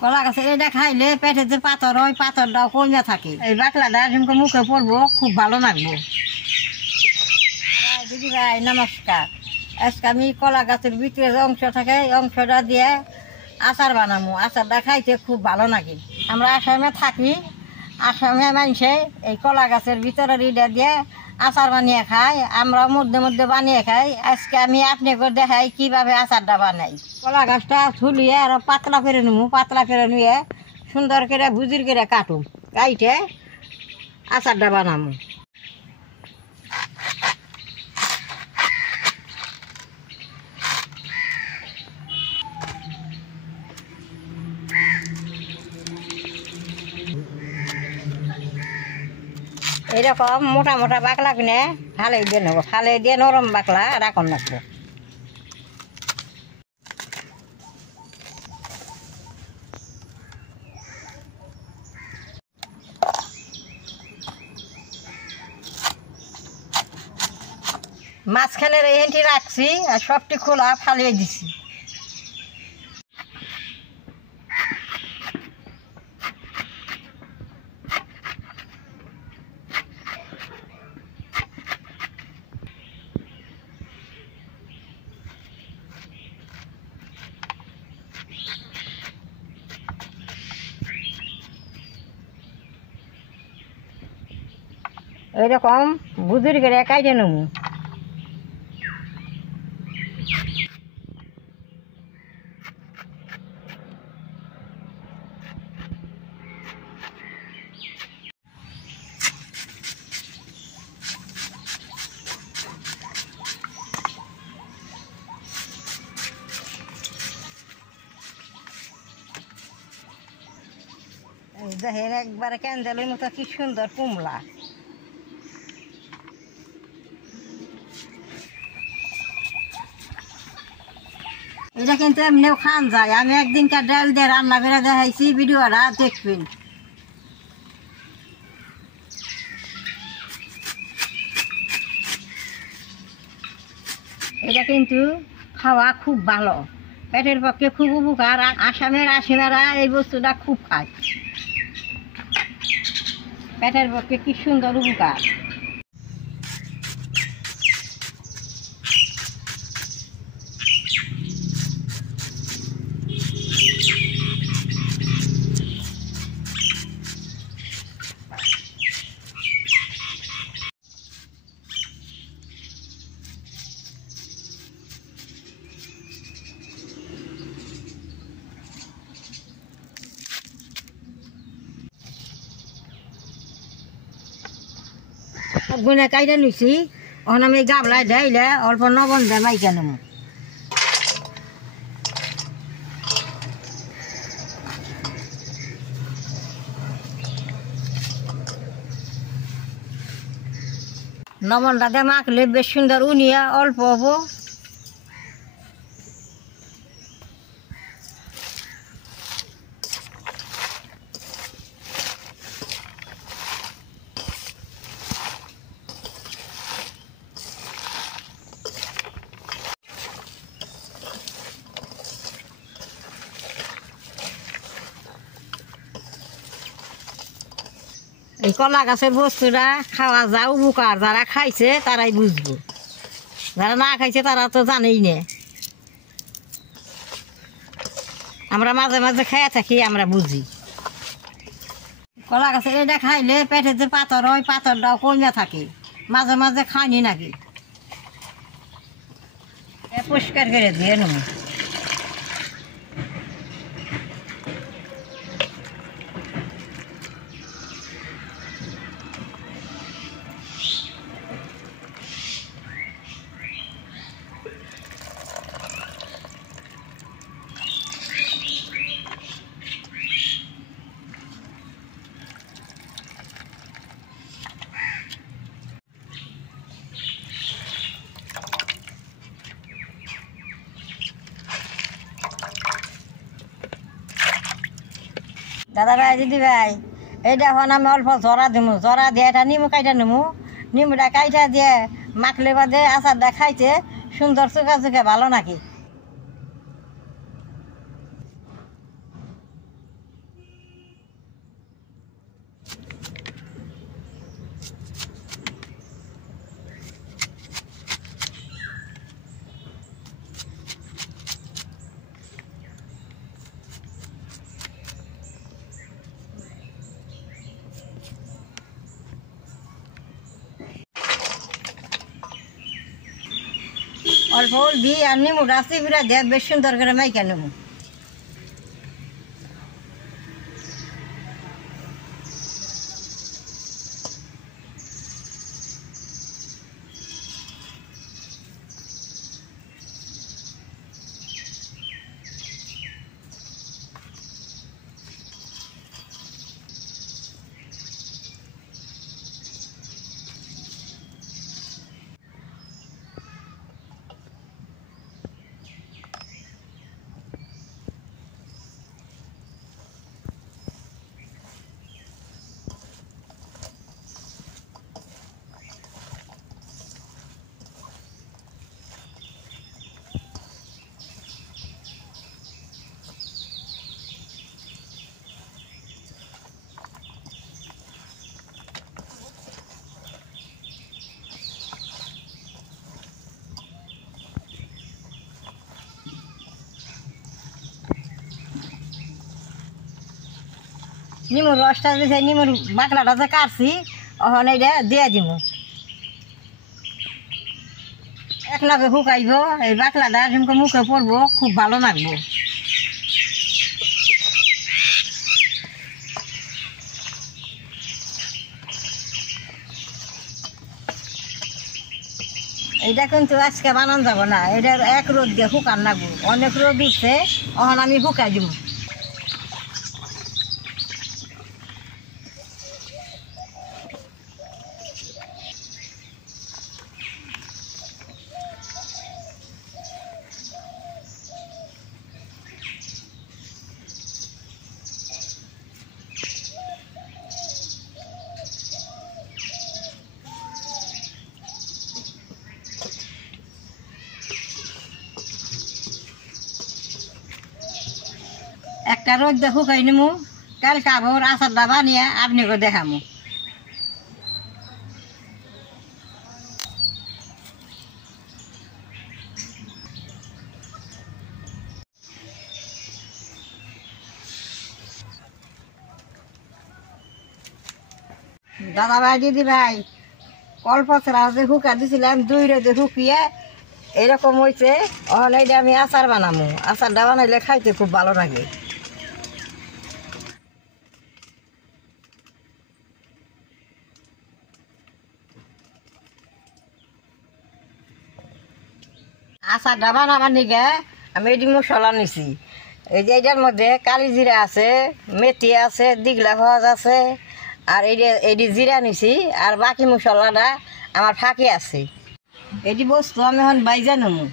কলা গাছের এটা খাইলে পেটে যে পাথর হয় পাথরটাও কমে থাকে। এই বাকলাটা যেমন মুখে পড়বো খুব ভালো লাগবো। দিদি ভাই নমস্কার। আজকে আমি কলা গাছের ভিতরে যে অংশ থাকে এই অংশটা দিয়ে আচার বানাবো। আচারটা খাইতে খুব ভালো লাগে। আমরা আসামে থাকি, আসামে মানুষে এই কলা গাছের ভিতরে ইটা দিয়ে আচার বানিয়ে খাই। আমরা মধ্যে মধ্যে বানিয়ে খাই। আজকে আমি আপনাকে দেখাই কিভাবে আচারটা বানাই। কলা গাছটা ছুলিয়ে আর পাতলা করে নেবো। পাতলা করে নিয়ে সুন্দর করে ভুজির করে কাটুম, কাইটে আচারটা বানাবো। এরকম মোটা মোটা বাকলা কিনে ফালে দিয়ে নেবো। ফালে দিয়ে নরম বাকলা রাখন রাখবো। মাঝখানের এইটি রাখছি আর সবটি খোলা ফালিয়ে দিছি। এইরকম বুঝির করে কাইটে নেব। দেখেন একবারে ক্যান্ডেলের মতো কি সুন্দর কুমলা। এটা কিন্তু এমনিও খান যায়। আমি একদিনকার ডাল দিয়ে রান্না করে দেখাইছি, ভিডিওটা দেখবেন। এটা কিন্তু খাওয়া খুব ভালো, পেটের পক্ষে খুব উপকার। আসামের আসামেরা এই বস্তুটা খুব খায়, পেটের পক্ষে কি সুন্দর উপকার। গুনে কাইটা নিছি, এখন আমি গাবলায় ঢাইলে অল্প লবণ দিয়ে মাইকা নেব। লবণটা দিয়ে মাখলে বেশ সুন্দর উনিয়া অল্প হবো। এই কলা গাছের বস্তুটা খাওয়া যা উপকার, যারা খাইছে তারাই বুঝবো, যারা না খাইছে তারা তো জানেই না। আমরা মাঝে মাঝে খেয়ে থাকি, আমরা বুঝি। কলা গাছের এটা খাইলে পেটে যে পাথর হয় পাথরটাও কমে থাকে। মাঝে মাঝে খাইনি নাকি, পরিষ্কার করে দিয়ে নেব। দাদা ভাই দিদি ভাই, এইটা এখন আমি অল্প জরা দিমু। জরা দিয়ে এটা নিমু কাইটা নেবো। নিমুটা কাইটা দিয়ে মাখলে বাদে আচারটা খাইতে সুন্দর চোখা চোখে ভালো নাকি। অল্প হলদি আর নেমু রাস্তি ফিরা দিয়ে বেশ সুন্দর করে মাইকা নেবো। নিমুর রসটা দিয়েছে, নিমুর বাকলাটা যে কাটছি ওখানে এটা দিয়ে দিব। এক লগে শুকাইব, এই বাকলাটা যেমন মুখে পড়বো, খুব ভালো লাগবো। এইটা কিন্তু আজকে বানান যাব না, এটা এক রোদ দিয়ে শুকান লাগবো। অনেক রোদ উঠছে, ওখানে আমি শুকাই দিব। একটা রোদ দিয়ে শুকাই নিমু, কালকে আবার আচারটা বানিয়ে আপনাকে দেখামু। দাদা ভাই, দিদি ভাই, কলপচরা যে শুকা দিছিলাম 2 রোদে শুকিয়ে এরকম হয়েছে। অনেক আমি আচার বানামু, আচারটা বানাইলে খাইতে খুব ভালো লাগে। আচারটা বানাবার নিকে আমি এটি মশলা নিছি। এই যে এটার মধ্যে কালি জিরা আছে, মেথি আছে, দিগলা ফজ আছে, আর এটি জিরা নিছি। আর বাকি মশলাটা আমার ফাঁকি আছে। এটি বস্তু আমি এখন বাইজা নেবো।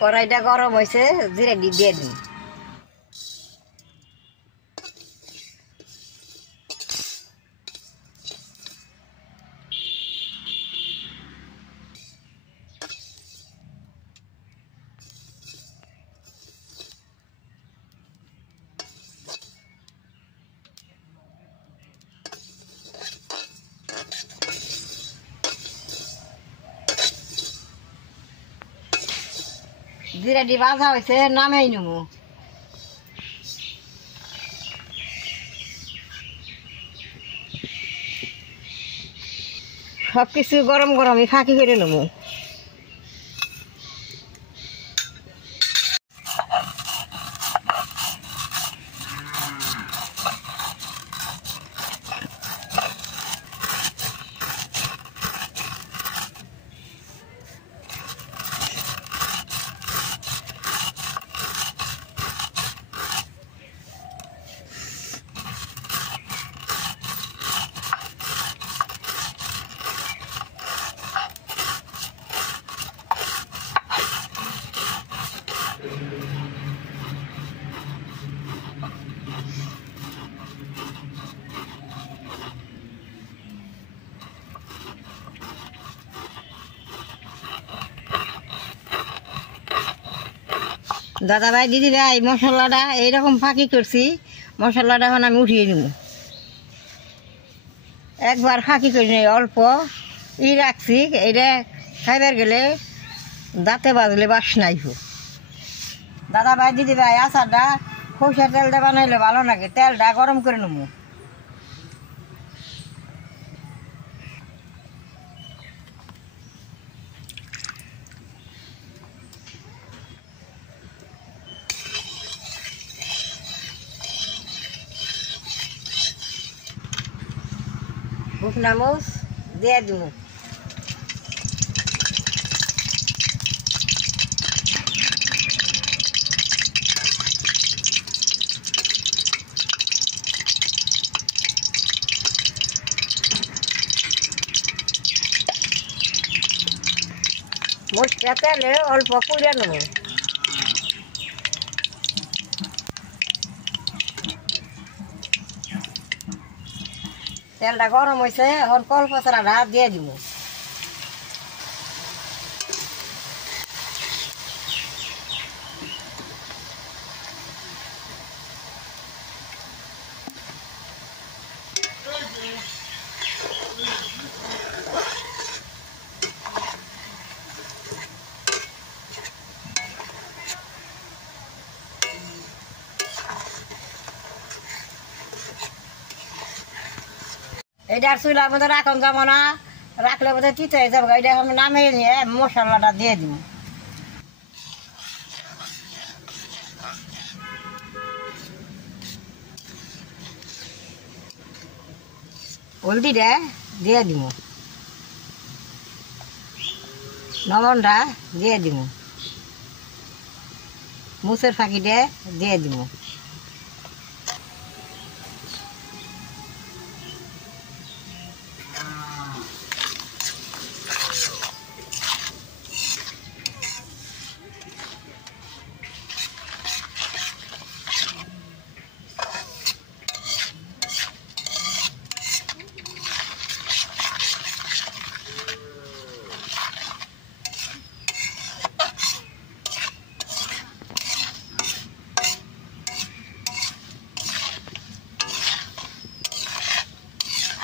কড়াইটা গরম হয়েছে, জিরা দিয়ে দিই। জিরাটি ভাজা হয়েছে, নামাই নেব। সব কিছু গরম গরমই ফাঁকি করে নেব। দাদা ভাই, দিদি ভাই, মশলাটা এইরকম ফাঁকি করছি। মশলাটা এখন আমি উঠিয়ে নেব। একবার ফাঁকি করে নেই অল্প রাখছি, এটা খাইবার গেলে দাঁতে বাজলে বাস নাই হোক। দাদা ভাই দিদি ভাই আচারটা সরষের তেলটা বানাইলে ভালো লাগে, তেলটা গরম করে নেবো। শুকনা মরিচ দিয়ে দিব। মরিচটা তেলে অল্প পুড়ে নেব। তেলটা গরম হয়েছে, এখন কল পচড়াটা দিয়ে দিব। এইটার চুলার মধ্যে রাখন যাবো না, রাখলে বোধ হয় তিতে হয়ে যাবো। এটা আমি নামিয়ে নিয়ে মশলাটা দিয়ে দিব। হলদিটা দিয়ে দিব, লবণটা দিয়ে দিব, মুসের ফাঁকিটা দিয়ে দিব।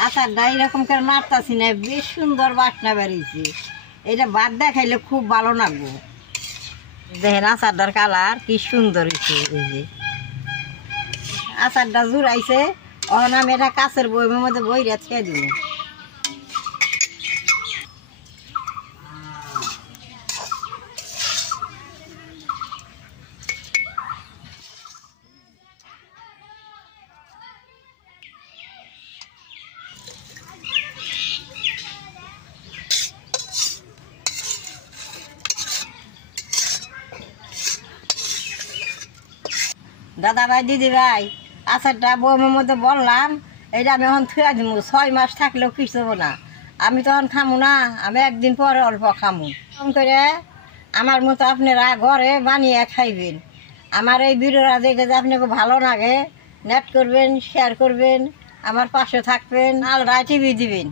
আচারটা এরকম করে নাড়তাছি না, বেশ সুন্দর বাসনা বেরিয়েছে। এটা বাদ দেখাইলে খুব ভালো লাগবে। দেখেন আচারটার কালার কি সুন্দর হয়েছে। এই যে আচারটা জুড়াইছে, এখন আমি এটা কাছের বইমের মধ্যে বইরা ছেড়ে দিব। দাদা ভাই দিদি ভাই আচারটা বইমের মধ্যে বললাম, এটা আমি এখন থুয়ে দিব। 6 মাস থাকলেও কিছু হবো না। আমি তখন খামু না, আমি একদিন পরে অল্প খামু। কম করে আমার মতো আপনারা ঘরে বানিয়ে খাইবেন। আমার এই ভিডিওটা দেখে যে আপনাকে ভালো লাগে, নেট করবেন, শেয়ার করবেন, আমার পাশে থাকবেন, আলরা টিভি দিবেন।